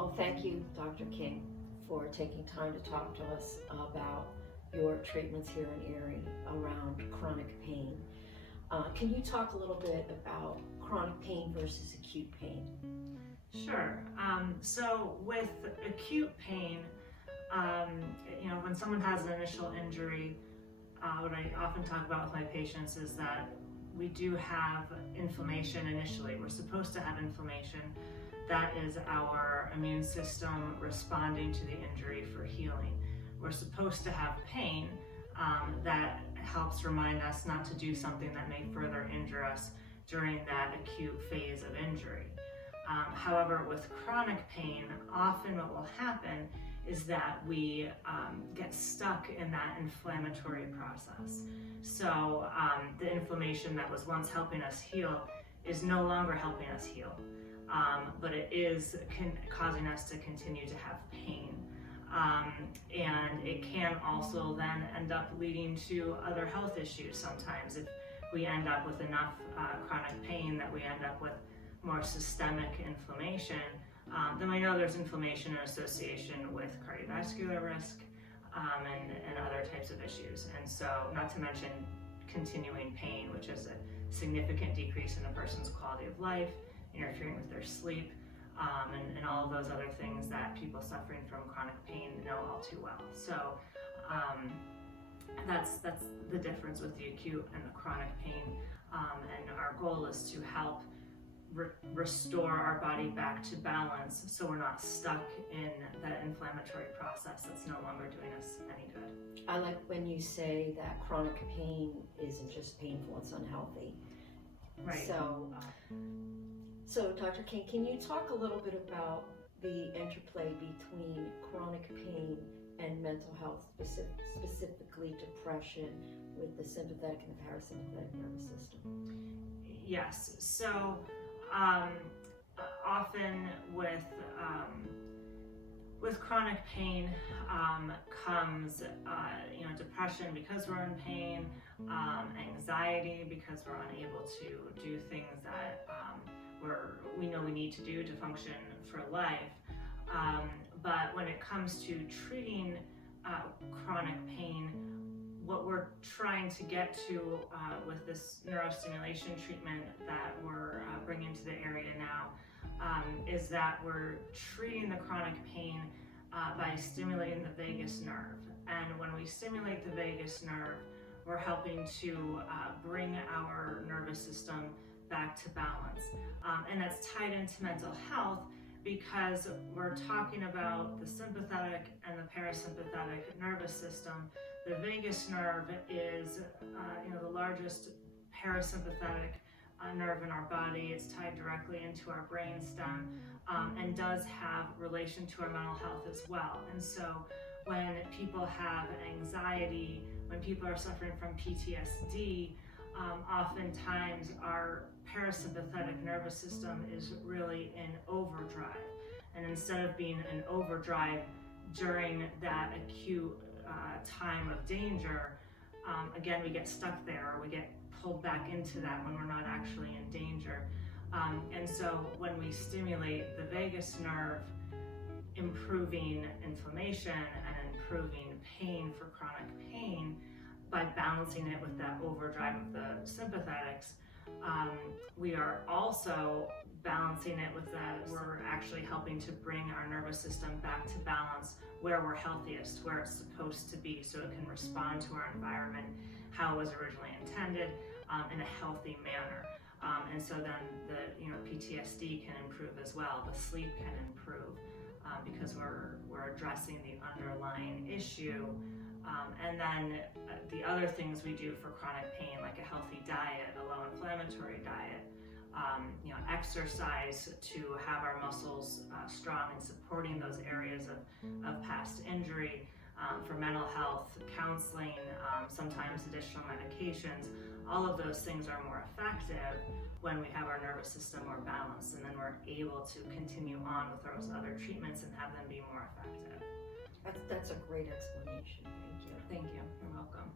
Well, thank you, Dr. King, for taking time to talk to us about your treatments here in Erie around chronic pain. Can you talk a little bit about chronic pain versus acute pain? Sure. So with acute pain, when someone has an initial injury, what I often talk about with my patients is that we do have inflammation initially. We're supposed to have inflammation. That is our immune system responding to the injury for healing. We're supposed to have pain that helps remind us not to do something that may further injure us during that acute phase of injury. However, with chronic pain, often what will happen is that we get stuck in that inflammatory process. So the inflammation that was once helping us heal is no longer helping us heal, but it is causing us to continue to have pain. And it can also then end up leading to other health issues sometimes. If we end up with enough chronic pain that we end up with more systemic inflammation, then we know there's inflammation in association with cardiovascular risk and other types of issues. And so, not to mention continuing pain, which is a significant decrease in a person's quality of life, interfering with their sleep, and all of those other things that people suffering from chronic pain know all too well. So that's the difference with the acute and the chronic pain. And our goal is to help restore our body back to balance so we're not stuck in that inflammatory process that's no longer doing us any good. I like when you say that chronic pain isn't just painful, it's unhealthy. Right. So Dr. King, can you talk a little bit about the interplay between chronic pain and mental health, specifically depression with the sympathetic and the parasympathetic nervous system? Yes. So often with chronic pain comes depression because we're in pain, anxiety because we're unable to do things that we know we need to do to function for life. But when it comes to treating chronic pain, what we're trying to get to with this neurostimulation treatment that we're bringing to the area now is that we're treating the chronic pain by stimulating the vagus nerve. And when we stimulate the vagus nerve, we're helping to bring our nervous system back to balance. And that's tied into mental health because we're talking about the sympathetic and the parasympathetic nervous system. The vagus nerve is the largest parasympathetic nerve in our body. It's tied directly into our brain stem and does have relation to our mental health as well. And so when people have anxiety, when people are suffering from PTSD, oftentimes our parasympathetic nervous system is really in overdrive. And instead of being in overdrive during that acute time of danger, again, we get stuck there, or we get pulled back into that when we're not actually in danger. And so when we stimulate the vagus nerve, improving inflammation and improving pain for chronic pain by balancing it with that overdrive of the sympathetics, we are also balancing it with that. We're actually helping to bring our nervous system back to balance where we're healthiest, where it's supposed to be, so it can respond to our environment how it was originally intended in a healthy manner. And so then the PTSD can improve as well. The sleep can improve because we're addressing the underlying issue. And then the other things we do for chronic pain, like a healthy diet, a low inflammatory diet, exercise to have our muscles strong and supporting those areas of past injury, for mental health, counseling, sometimes additional medications. All of those things are more effective when we have our nervous system more balanced, and then we're able to continue on with those other treatments and have them be more effective. That's a great explanation. Thank you. Thank you. You're welcome.